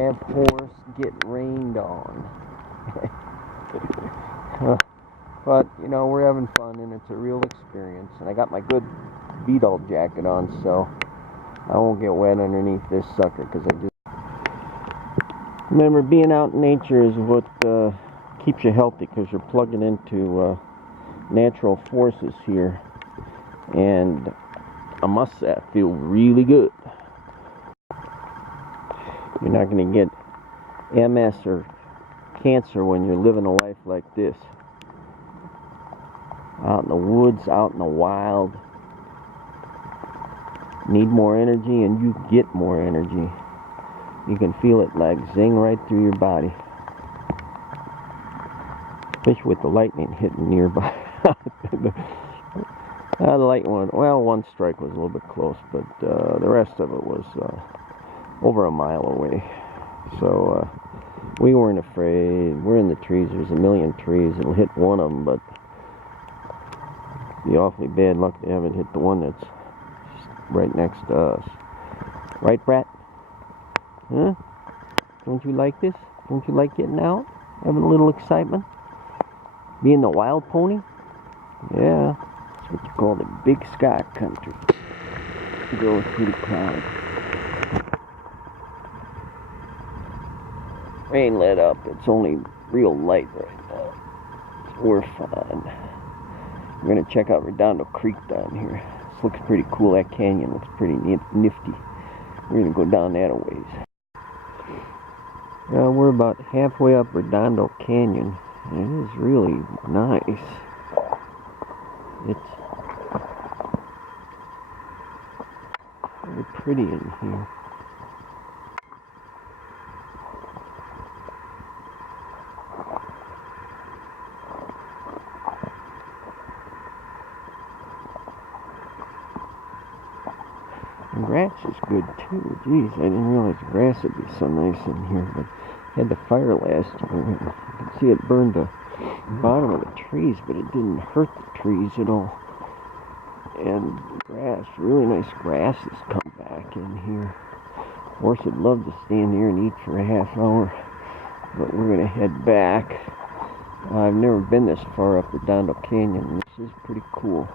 have horse get rained on. But, you know, we're having fun and it's a real experience. And I got my good beetle jacket on, so I won't get wet underneath this sucker, because I just... Remember, being out in nature is what keeps you healthy, because you're plugging into natural forces here. And I must say, I feel really good. You're not going to get MS or cancer when you're living a life like this. Out in the woods, out in the wild. Need more energy and you get more energy. You can feel it like zing right through your body. Especially with the lightning hitting nearby. The light one, well, one strike was a little bit close, but the rest of it was over a mile away. So we weren't afraid. We're in the trees. There's a million trees. It'll hit one of them, but it'd be awfully bad luck to have it hit the one that's right next to us. Right, Brat? Huh? Don't you like this? Don't you like getting out? Having a little excitement? Being the wild pony? Yeah. That's what you call the big sky country. Go through the clouds. Rain let up. It's only real light right now. We're fine. We're going to check out Redondo Creek down here. This looks pretty cool. That canyon looks pretty nifty. We're going to go down that a ways. We're about halfway up Redondo Canyon. And it is really nice. It's very pretty in here. The grass is good too. Geez, I didn't realize the grass would be so nice in here. But I had the fire last year. You can see it burned the bottom of the trees, but it didn't hurt the trees at all. And grass, really nice grasses come back in here. Horse would love to stand here and eat for a half hour, but we're going to head back. I've never been this far up Redondo Canyon. This is pretty cool.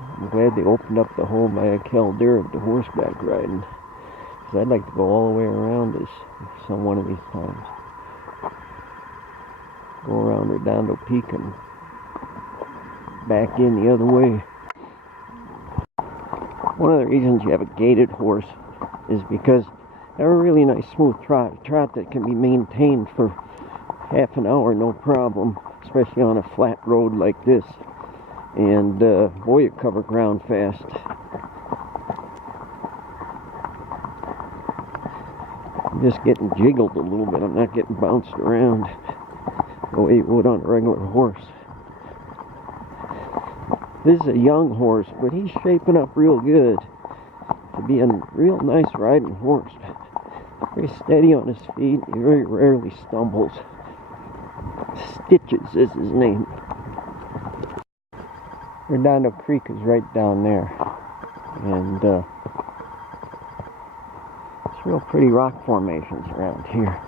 I'm glad they opened up the whole Valle Caldera to horseback riding, because I'd like to go all the way around this some one of these times. Go around Redondo Peak and back in the other way. One of the reasons you have a gaited horse is because they have a really nice smooth trot that can be maintained for half an hour no problem, especially on a flat road like this. And boy, you cover ground fast. I'm just getting jiggled a little bit. I'm not getting bounced around the way you would on a regular horse. This is a young horse, but he's shaping up real good to be a real nice riding horse. Very steady on his feet. He very rarely stumbles. Stitches is his name. Redondo Creek is right down there, and it's real pretty rock formations around here,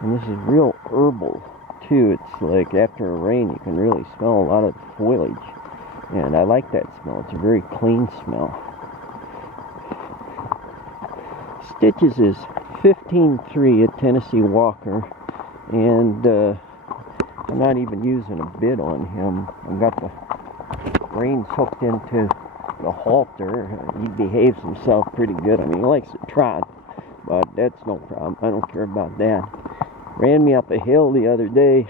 and this is real herbal too. It's like after a rain you can really smell a lot of foliage, and I like that smell. It's a very clean smell. Stitches is 15.3 at Tennessee Walker, and I'm not even using a bit on him. I've got the reins hooked into the halter. He behaves himself pretty good. I mean, he likes to trot, but that's no problem. I don't care about that. Ran me up a hill the other day.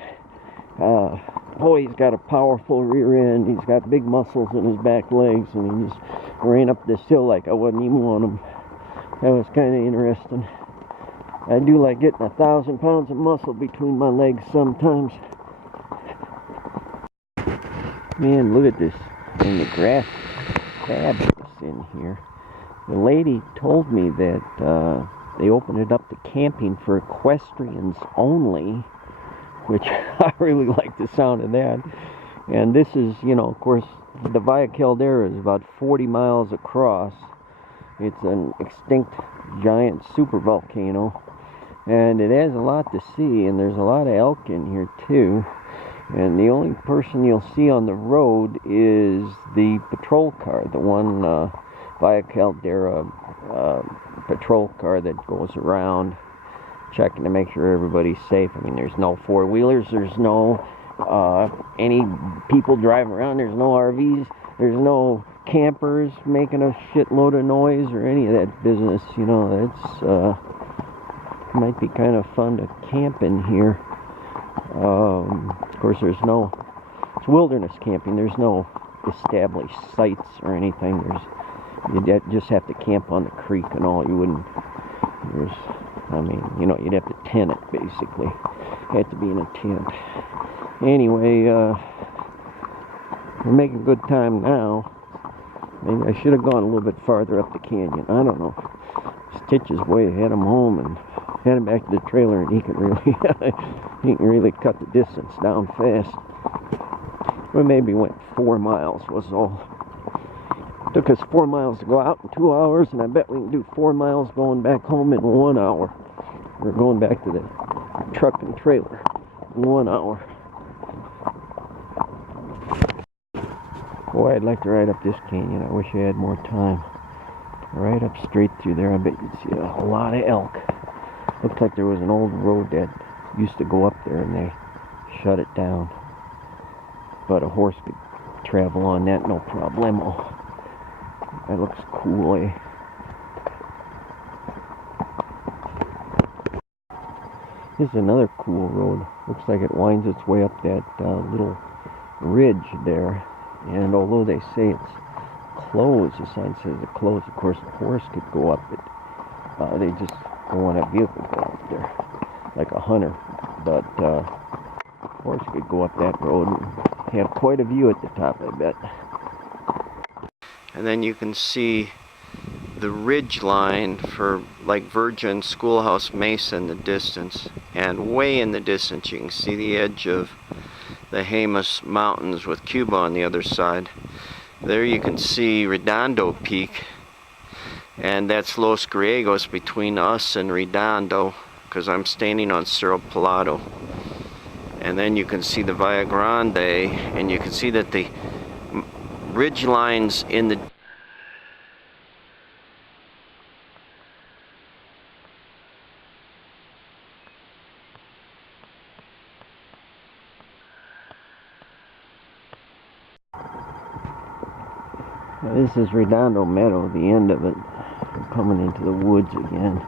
Boy, he's got a powerful rear end. He's got big muscles in his back legs, and he just ran up this hill like I wasn't even on him. That was kind of interesting. I do like getting 1,000 pounds of muscle between my legs sometimes. Man, look at this. And the grass is fabulous in here. The lady told me that they opened it up to camping for equestrians only, which I really like the sound of that. And this is, you know, of course, the Valle Caldera is about 40 miles across. It's an extinct giant supervolcano. And it has a lot to see, and there's a lot of elk in here too. And the only person you'll see on the road is the patrol car, the one Valle Caldera patrol car that goes around checking to make sure everybody's safe. I mean, there's no four-wheelers, there's no any people driving around, there's no RVs, there's no campers making a shitload of noise or any of that business. You know, it's might be kind of fun to camp in here. Of course, it's wilderness camping. There's no established sites or anything. You just have to camp on the creek and all. You wouldn't, you'd have to tent it basically. You have to be in a tent. Anyway, we're making good time now. Maybe I should have gone a little bit farther up the canyon. I don't know. Stitch is way ahead of home and head him back to the trailer, and he can really cut the distance down fast. We maybe went 4 miles was all. It took us 4 miles to go out in 2 hours, and I bet we can do 4 miles going back home in 1 hour. We're going back to the truck and trailer in 1 hour. Boy, I'd like to ride up this canyon. I wish I had more time. Right up straight through there, I bet you'd see a lot of elk. Looked like there was an old road that used to go up there and they shut it down. But a horse could travel on that, no problemo. That looks cool, eh? This is another cool road. Looks like it winds its way up that little ridge there. And although they say it's closed, the sign says it's closed. Of course, a horse could go up it. They just don't want a vehicle go up there, like a hunter. But a horse could go up that road and have quite a view at the top, I bet. And then you can see the ridge line for like Virgin Schoolhouse Mesa in the distance. And way in the distance you can see the edge of the Jemez Mountains with Cuba on the other side. There you can see Redondo Peak, and that's Los Griegos between us and Redondo, because I'm standing on Cerro Pelado. And then you can see the Valle Grande, and you can see that the ridge lines in the Now this is Redondo Meadow, the end of it. We're coming into the woods again.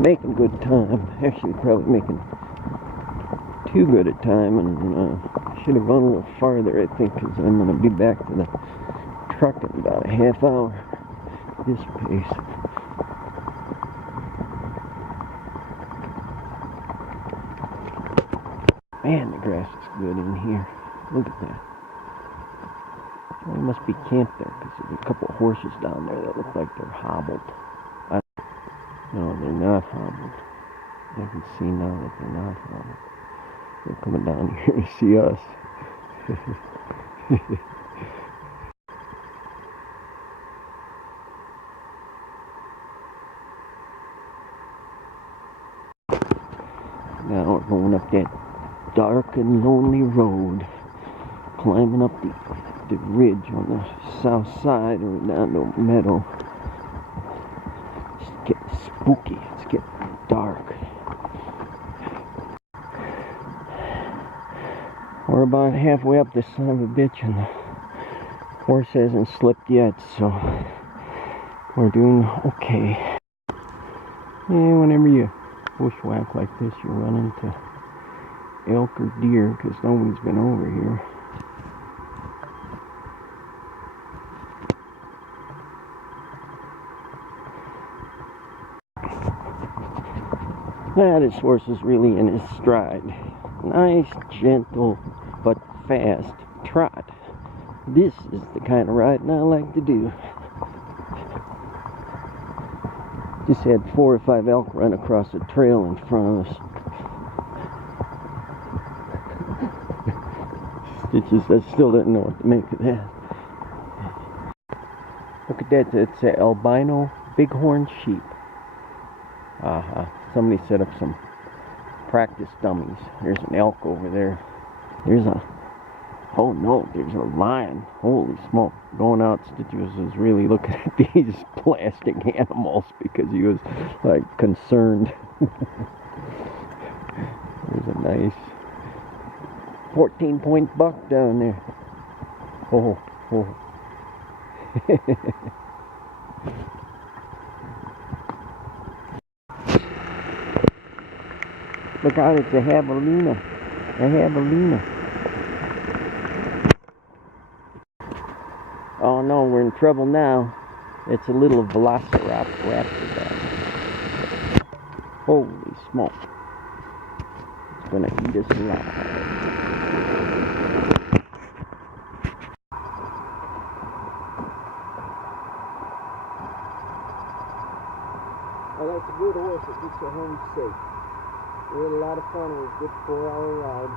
Making good time. Actually, probably making too good a time, and should have gone a little farther, I think, because I'm going to be back to the truck in about a half hour. This pace. Man, the grass is good in here. Look at that. They must be camped there because there's a couple of horses down there that look like they're hobbled. No, they're not hobbled. I can see now that they're not hobbled. They're coming down here to see us. Now we're going up that dark and lonely road, climbing up the ridge on the south side of Redondo Meadow. It's getting spooky, it's getting dark. We're about halfway up this son of a bitch, and the horse hasn't slipped yet, so we're doing okay. Yeah, whenever you bushwhack like this, you run into elk or deer because nobody's been over here. This horse is really in his stride. Nice, gentle, but fast trot. This is the kind of riding I like to do. Just had 4 or 5 elk run across the trail in front of us. It's just, I still didn't know what to make of that. Look at that, it's an albino bighorn sheep. Somebody set up some practice dummies. There's an elk over there. Oh no, there's a lion. Holy smoke. Going out, Stitches was really looking at these plastic animals because he was like concerned. There's a nice 14-point buck down there. Oh. Look out, it's a javelina. Oh no, we're in trouble now. It's a little velociraptor. Holy smoke. It's gonna eat us alive. Oh, that's a good horse. It gets you home safe. We had a lot of fun. It was a good 4-hour ride.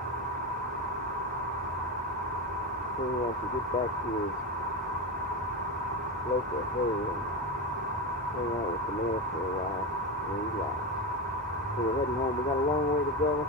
So he wants to get back to his local hay and hang out with the mail for a while and relax. So we're heading home. We got a long way to go.